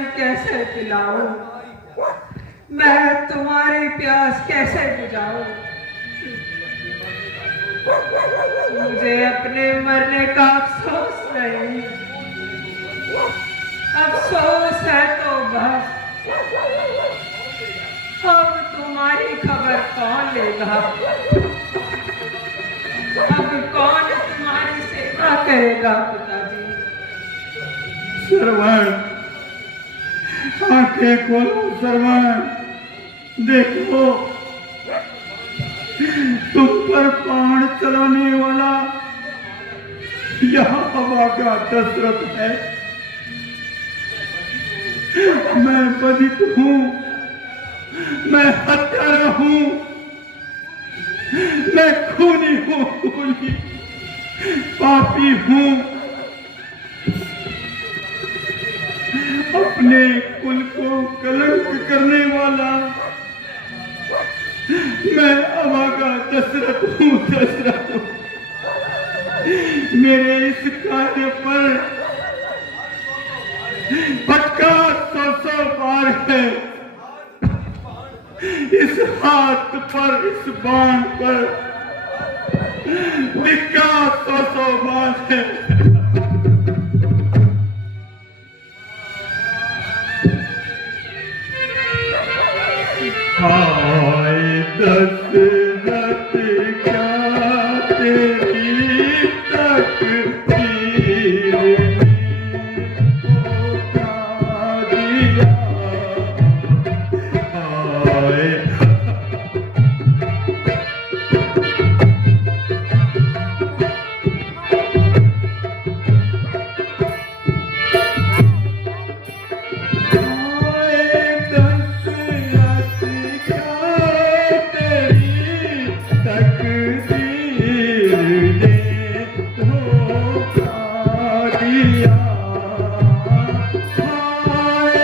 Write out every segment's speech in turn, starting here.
जल कैसे पिलाऊं, मैं तुम्हारी प्यास कैसे बुझाऊं। मुझे अपने मरने का अफसोस नहीं, अफसोस है तो बस अब तुम्हारी खबर कौन लेगा, अब कौन तुम्हारी सेवा करेगा पिताजी। श्रवण, आंखें खोलो श्रवण, देखो तुम पर बाण चलाने वाला यहाँ हवा का दशरथ है। मैं बधिक हूँ, मैं हत्यारा हूँ, मैं खूनी हूँ, खूनी पापी हूँ। अपने कुल को कलंक करने वाला मैं अभागा दशरथ हूँ, दशरथ हूँ। मेरे इस कार्य पर फटका 100 बार है, इस हाथ पर, इस बाण पर टिक्का 100 बार है। हाय दशरथ क्या तेरी तकदीर ने धोखा दिया। हाय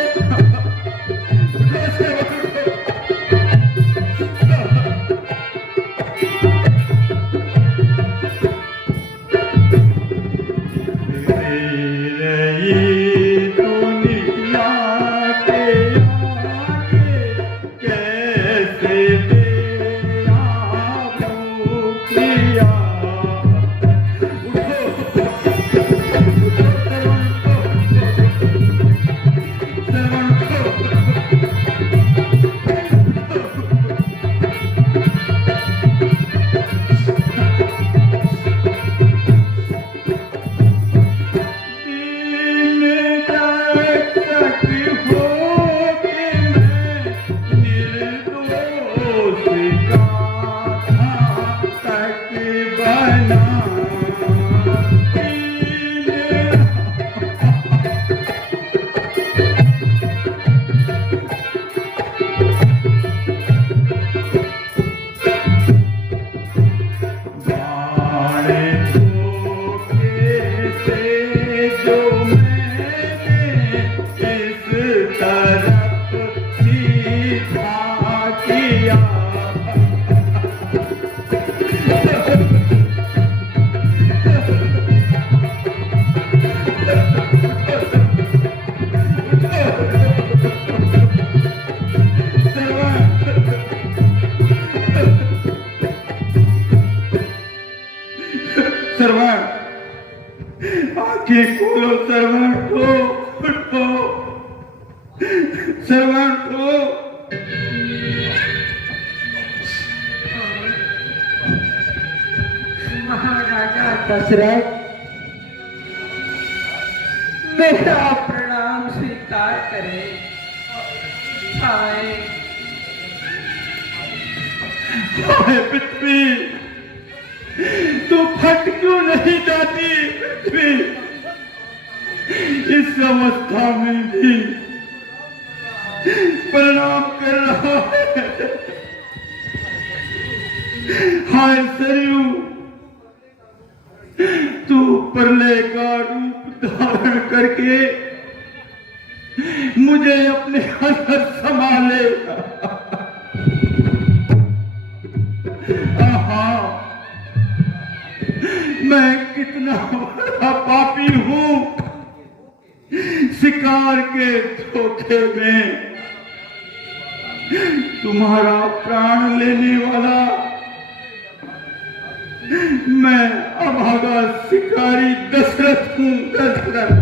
आंखें खोलो श्रवण, उठो श्रवण, महाराजा दशरथ, मेरा प्रणाम स्वीकार करें। हाय हाय पृथ्वी, तू फट क्यों नहीं जाती पृथ्वी? इस अवस्था में भी प्रणाम कर रहा है। हाय सरयू, तू प्रलय का रूप धारण करके मुझे अपने अंदर संभाले। मैं कितना बड़ा पापी हूँ शिकार के धोखे में तुम्हारा प्राण लेने वाला मैं अभागा शिकारी दशरथ हूं। दशरथ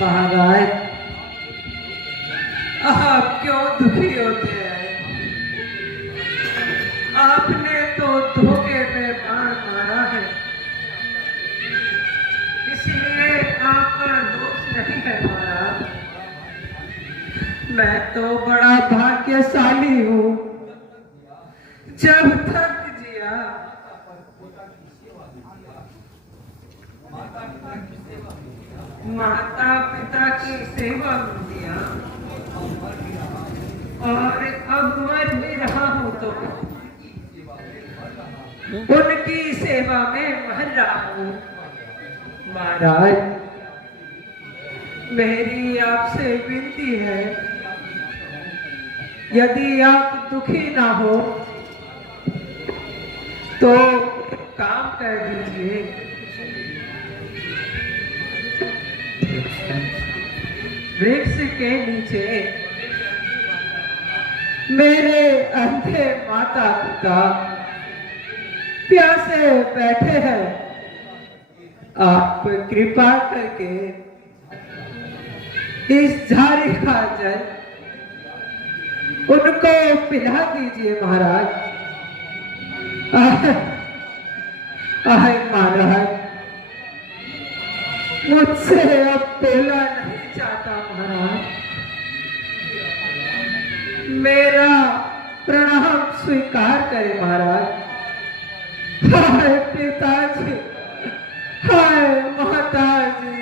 महाराज, आप क्यों दुखी होते हैं? आपने तो धोखे में बाण मारा है, इसलिए आपका दोष नहीं है महाराज। मैं तो बड़ा भाग्यशाली हूँ, जब तक जिया माता पिता की सेवा में दिया, और अब मर भी रहा हूं तो उनकी सेवा में मर रहा हूं। महाराज, मेरी आपसे विनती है, यदि आप दुखी ना हो तो काम कर दीजिए। वृक्ष के नीचे मेरे अंधे माता पिता प्यासे बैठे हैं, आप कृपा करके इस झाड़ी का जल उनको पिला दीजिए महाराज। आए महाराज, मुझसे अब पेला नहीं चाहता महाराज, मेरा प्रणाम स्वीकार करें महाराज। हाय पिताजी, हाय माताजी।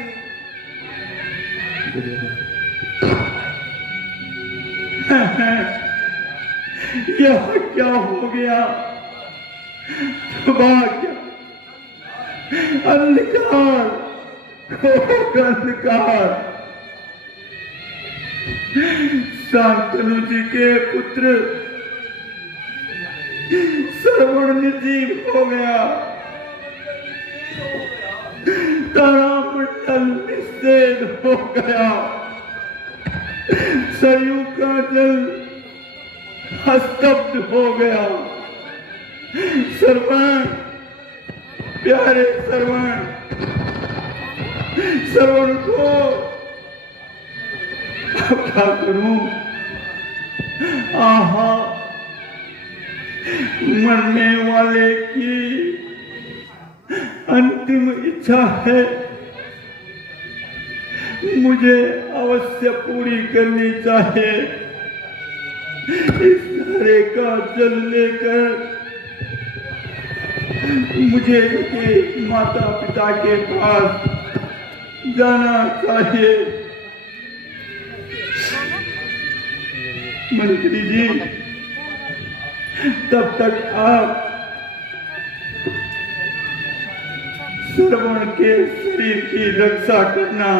यह क्या हो गया? भाग्य अंधकार, अंधकार। शांतनु जी के पुत्र श्रवण निर्जीव हो गया, तारामंडल निषेध हो गया, सरयू का जल स्तब्ध हो गया। श्रवण, प्यारे श्रवण, श्रवण को क्या करूं? आहा, मरने वाले की अंतिम इच्छा है, मुझे अवश्य पूरी करनी चाहिए। इस धारे का जल लेकर मुझे के माता पिता के पास जाना चाहिए। मंत्री जी, तब तक आप श्रवण के शरीर की रक्षा करना।